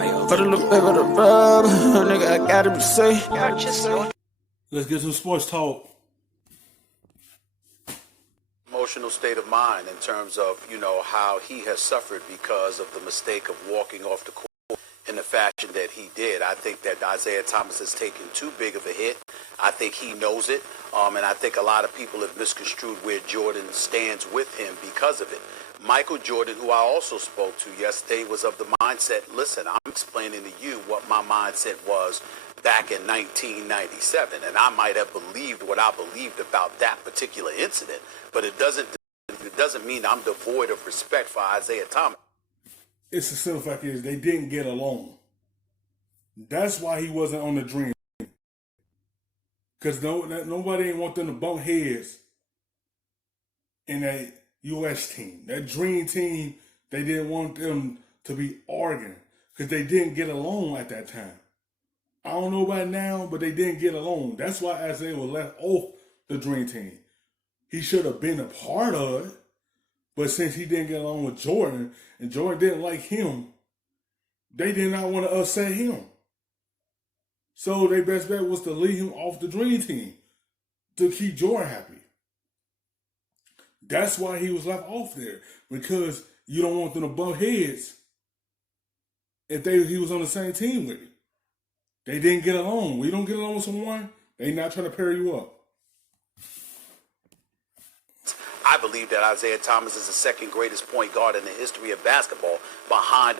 Put a little bit of the rub, nigga, I gotta be safe. Let's get some sports talk. Emotional state of mind in terms of, how he has suffered because of the mistake of walking off the court in the fashion that he did. I think that Isiah Thomas has taken too big of a hit. I think he knows it. And I think a lot of people have misconstrued where Jordan stands with him because of it. Michael Jordan, who I also spoke to yesterday, was of the mindset, listen, I'm explaining to you what my mindset was back in 1997. And I might have believed what I believed about that particular incident, but it doesn't mean I'm devoid of respect for Isiah Thomas. It's the simple fact is they didn't get along. That's why he wasn't on the dream. Because nobody didn't want them to bump heads in that U.S. team. That dream team, they didn't want them to be arguing because they didn't get along at that time. I don't know about now, but they didn't get along. That's why Isiah was left off the dream team. He should have been a part of it, but since he didn't get along with Jordan, and Jordan didn't like him, they did not want to upset him. So their best bet was to leave him off the dream team to keep Jordan happy. That's why he was left off there, because you don't want them to bump heads if he was on the same team with you. They didn't get along. When you don't get along with someone, they not trying to pair you up. I believe that Isiah Thomas is the second greatest point guard in the history of basketball behind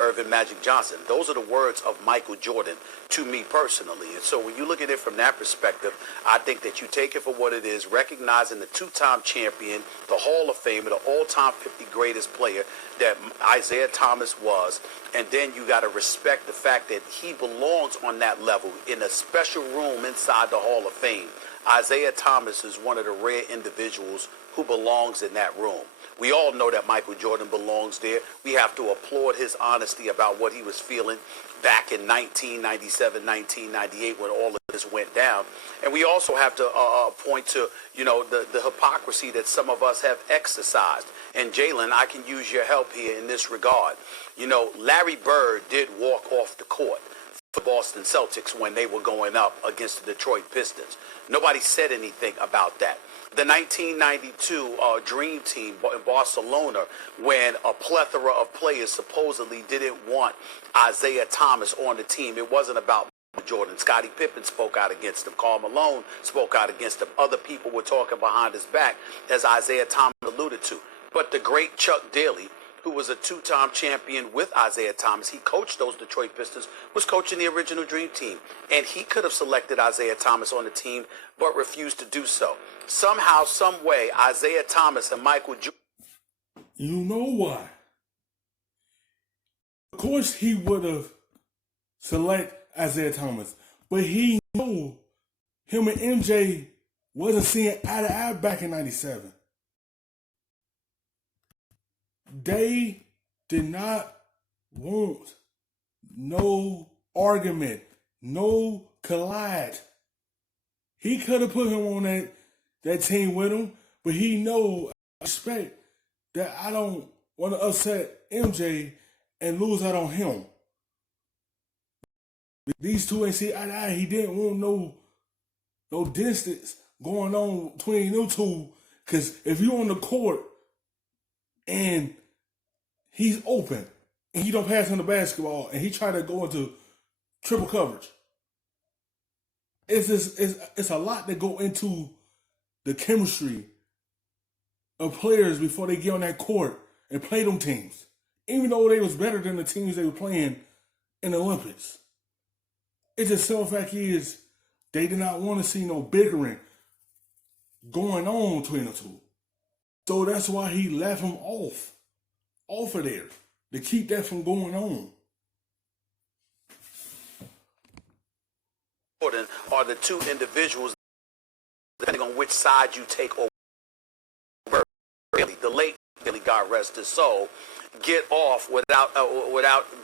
Irvin Magic Johnson. Those are the words of Michael Jordan to me personally. And so when you look at it from that perspective, I think that you take it for what it is, recognizing the two-time champion, the Hall of Famer, the all-time 50 greatest player that Isiah Thomas was. And then you got to respect the fact that he belongs on that level in a special room inside the Hall of Fame. Isiah Thomas is one of the rare individuals who belongs in that room. We all know that Michael Jordan belongs there. We have to applaud his honesty about what he was feeling back in 1997, 1998 when all of this went down. And we also have to point to, the hypocrisy that some of us have exercised. And Jalen, I can use your help here in this regard. Larry Bird did walk off the court for Boston Celtics when they were going up against the Detroit Pistons. Nobody said anything about that. The 1992 Dream Team in Barcelona, when a plethora of players supposedly didn't want Isiah Thomas on the team, it wasn't about Jordan. Scottie Pippen spoke out against him. Karl Malone spoke out against him. Other people were talking behind his back, as Isiah Thomas alluded to. But the great Chuck Daly, who was a two-time champion with Isiah Thomas, he coached those Detroit Pistons, was coaching the original Dream Team. And he could have selected Isiah Thomas on the team, but refused to do so. Somehow, some way, Isiah Thomas and Michael Jordan. You know why? Of course he would have selected Isiah Thomas, but he knew him and MJ wasn't seeing eye to eye back in 97. They did not want no argument, no collide. He could have put him on that team with him, but he know, I expect that I don't want to upset MJ and lose out on him. These two ain't see eye to eye. He didn't want no distance going on between them two, because if you on the court and he's open and he don't pass him the basketball and he try to go into triple coverage, it's a lot that go into the chemistry of players before they get on that court and play them teams, even though they was better than the teams they were playing in the Olympics. It's just simple fact is they did not want to see no bickering going on between the two. So that's why he left him off of there, to keep that from going on. Are the two individuals, depending on which side you take over. The late Billy, God rest his soul, get off without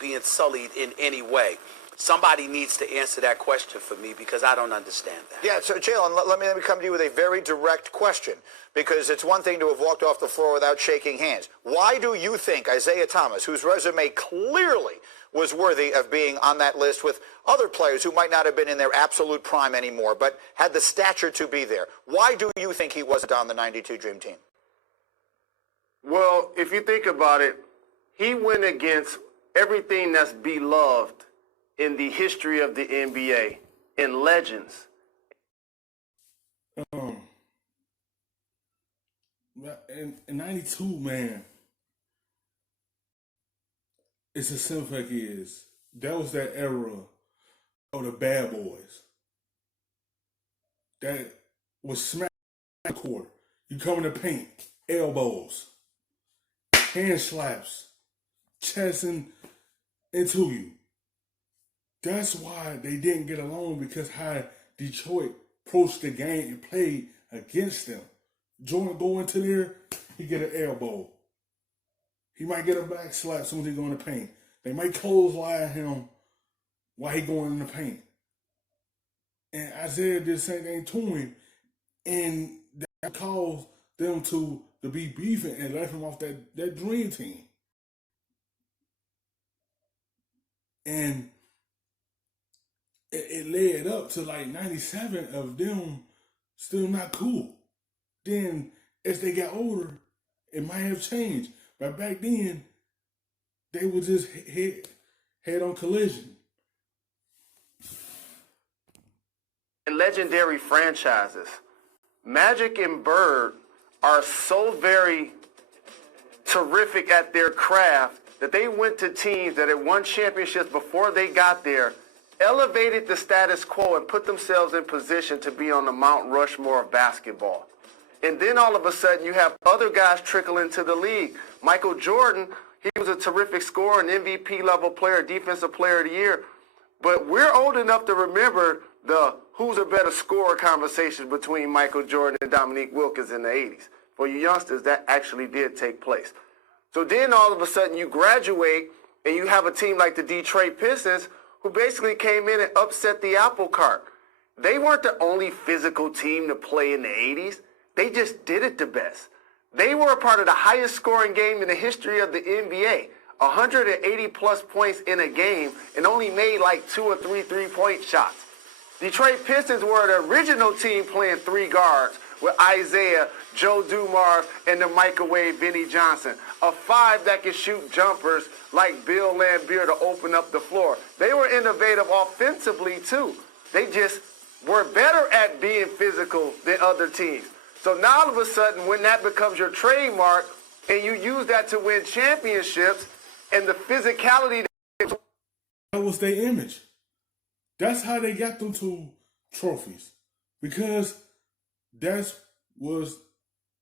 being sullied in any way. Somebody needs to answer that question for me because I don't understand that. Yeah, so Jalen, let me come to you with a very direct question, because it's one thing to have walked off the floor without shaking hands. Why do you think Isiah Thomas, whose resume clearly was worthy of being on that list with other players who might not have been in their absolute prime anymore, but had the stature to be there, why do you think he wasn't on the 92 Dream Team? Well, if you think about it, he went against everything that's beloved in the history of the NBA, in legends. In 92, man, it's as simple as it is. That was that era of the bad boys. That was smack the court. You come in the paint, elbows, hand slaps, chesting into you. That's why they didn't get along, because how Detroit approached the game and played against them. Jordan go into there, he get an elbow. He might get a back slap as soon as he go in the paint. They might clothesline him while he going in the paint. And Isiah did the same thing to him, and that caused them to be beefing and left him off that Dream Team. And it led up to like 97 of them still not cool. Then as they got older, it might have changed. But back then, they were just head-on collision. And legendary franchises, Magic and Bird are so very terrific at their craft that they went to teams that had won championships before they got there, elevated the status quo, and put themselves in position to be on the Mount Rushmore of basketball. And then all of a sudden you have other guys trickle into the league. Michael Jordan, he was a terrific scorer, an MVP level player, defensive player of the year. But we're old enough to remember the who's a better scorer conversation between Michael Jordan and Dominique Wilkins in the 80s. For you youngsters, that actually did take place. So then all of a sudden you graduate and you have a team like the Detroit Pistons who basically came in and upset the apple cart. They weren't the only physical team to play in the 80s. They just did it the best. They were a part of the highest scoring game in the history of the NBA. 180 plus points in a game and only made like 2 or 3 3-point shots. Detroit Pistons were the original team playing 3 guards with Isiah, Joe Dumars, and the microwave Vinnie Johnson. A 5 that could shoot jumpers like Bill Laimbeer to open up the floor. They were innovative offensively too. They just were better at being physical than other teams. So now all of a sudden, when that becomes your trademark and you use that to win championships and the physicality. That was their image. That's how they got them to trophies, because that was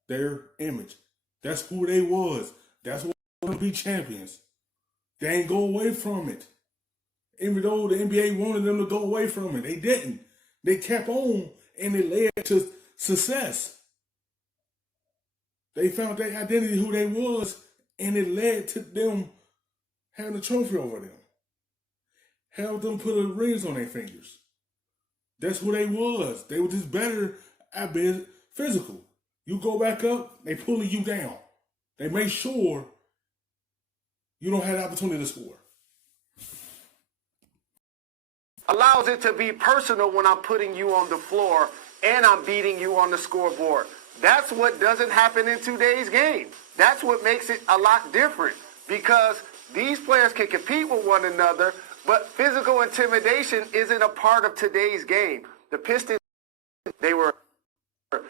their image. That's who they was. That's what they want to be champions. They ain't go away from it. Even though the NBA wanted them to go away from it, they didn't. They kept on, and it led to success. They found their identity, who they was, and it led to them having a trophy over them. Helped them put rings on their fingers. That's who they was. They were just better at being physical. You go back up, they pulling you down. They make sure you don't have the opportunity to score. Allows it to be personal when I'm putting you on the floor and I'm beating you on the scoreboard. That's what doesn't happen in today's game. That's what makes it a lot different, because these players can compete with one another, but physical intimidation isn't a part of today's game. The Pistons, they were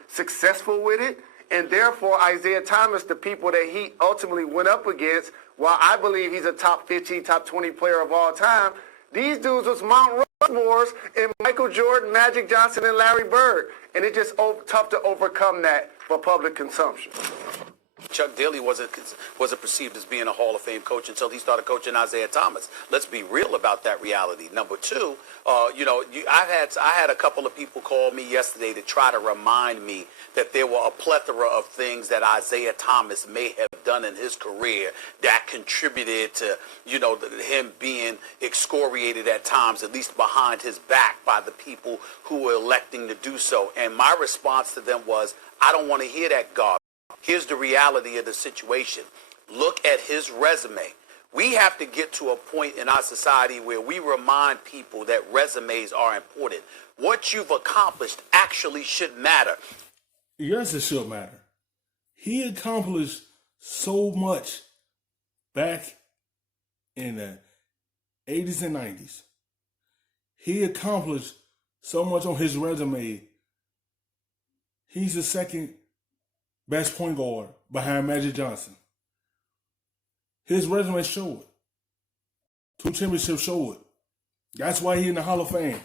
successful with it, and therefore Isiah Thomas, the people that he ultimately went up against, while I believe he's a top 15, top 20 player of all time, these dudes was Mount Rushmores and Michael Jordan, Magic Johnson, and Larry Bird. And it's just tough to overcome that for public consumption. Chuck Daly wasn't perceived as being a Hall of Fame coach until he started coaching Isiah Thomas. Let's be real about that reality. Number two, I had a couple of people call me yesterday to try to remind me that there were a plethora of things that Isiah Thomas may have done in his career that contributed to, him being excoriated at times, at least behind his back, by the people who were electing to do so. And my response to them was, I don't want to hear that garbage. Here's the reality of the situation. Look at his resume. We have to get to a point in our society where we remind people that resumes are important. What you've accomplished actually should matter. Yes, it should matter. He accomplished so much back in the 80s and 90s. He accomplished so much on his resume. He's the second best point guard behind Magic Johnson. His resume showed it. 2 championships showed it. That's why he's in the Hall of Fame.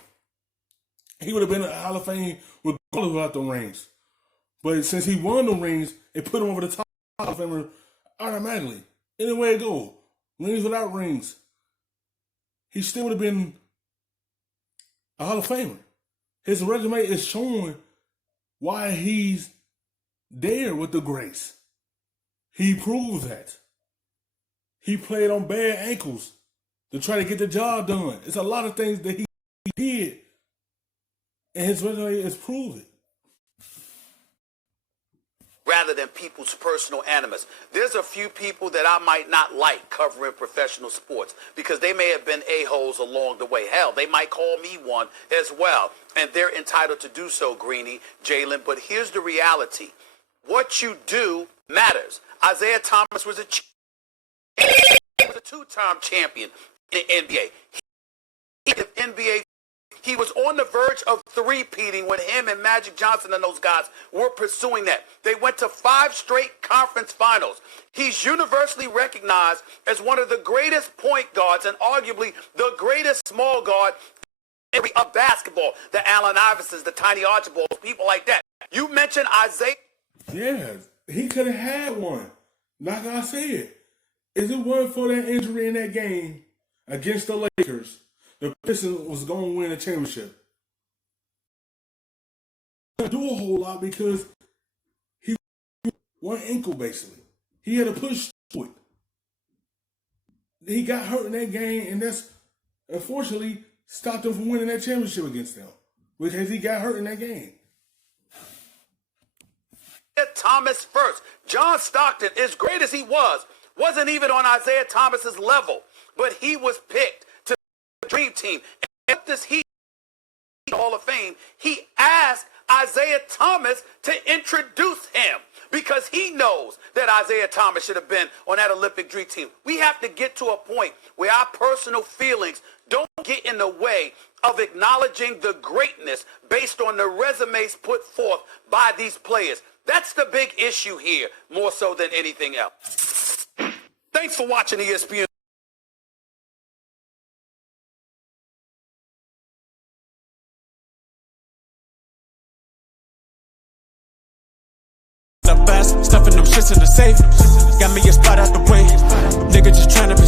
He would have been in the Hall of Fame regardless without the rings. But since he won the rings, it put him over the top Hall of Famer automatically. Anywhere it go, rings without rings, he still would have been a Hall of Famer. His resume is showing why he's there with the grace. He proves that. He played on bad ankles to try to get the job done. It's a lot of things that he did, and his resume is proven. Rather than people's personal animus. There's a few people that I might not like covering professional sports because they may have been a-holes along the way. Hell, they might call me one as well, and they're entitled to do so, Greeny, Jalen. But here's the reality. What you do matters. Isiah Thomas was a 2-time champion in the NBA. He was on the verge of three-peating when him and Magic Johnson and those guys were pursuing that. They went to 5 straight conference finals. He's universally recognized as one of the greatest point guards and arguably the greatest small guard of basketball. The Allen Iversons, the Tiny Archibalds, people like that. You mentioned Isiah. Yeah, he could have had one. Like I said, if it weren't for that injury in that game against the Lakers, the Pistons was going to win a championship. He didn't do a whole lot because he one ankle basically. He had to push through it. He got hurt in that game, and that's unfortunately stopped him from winning that championship against them because he got hurt in that game. Thomas first. John Stockton, as great as he was, wasn't even on Isiah Thomas's level, but he was picked to the dream team. And what does he Hall of Fame? He asked Isiah Thomas to introduce him because he knows that Isiah Thomas should have been on that Olympic dream team. We have to get to a point where our personal feelings don't get in the way of acknowledging the greatness based on the resumes put forth by these players. That's the big issue here, more so than anything else. Thanks for watching ESPN. Stuffing them shits in the safe. Got me a spot out the way. Nigga just trying to be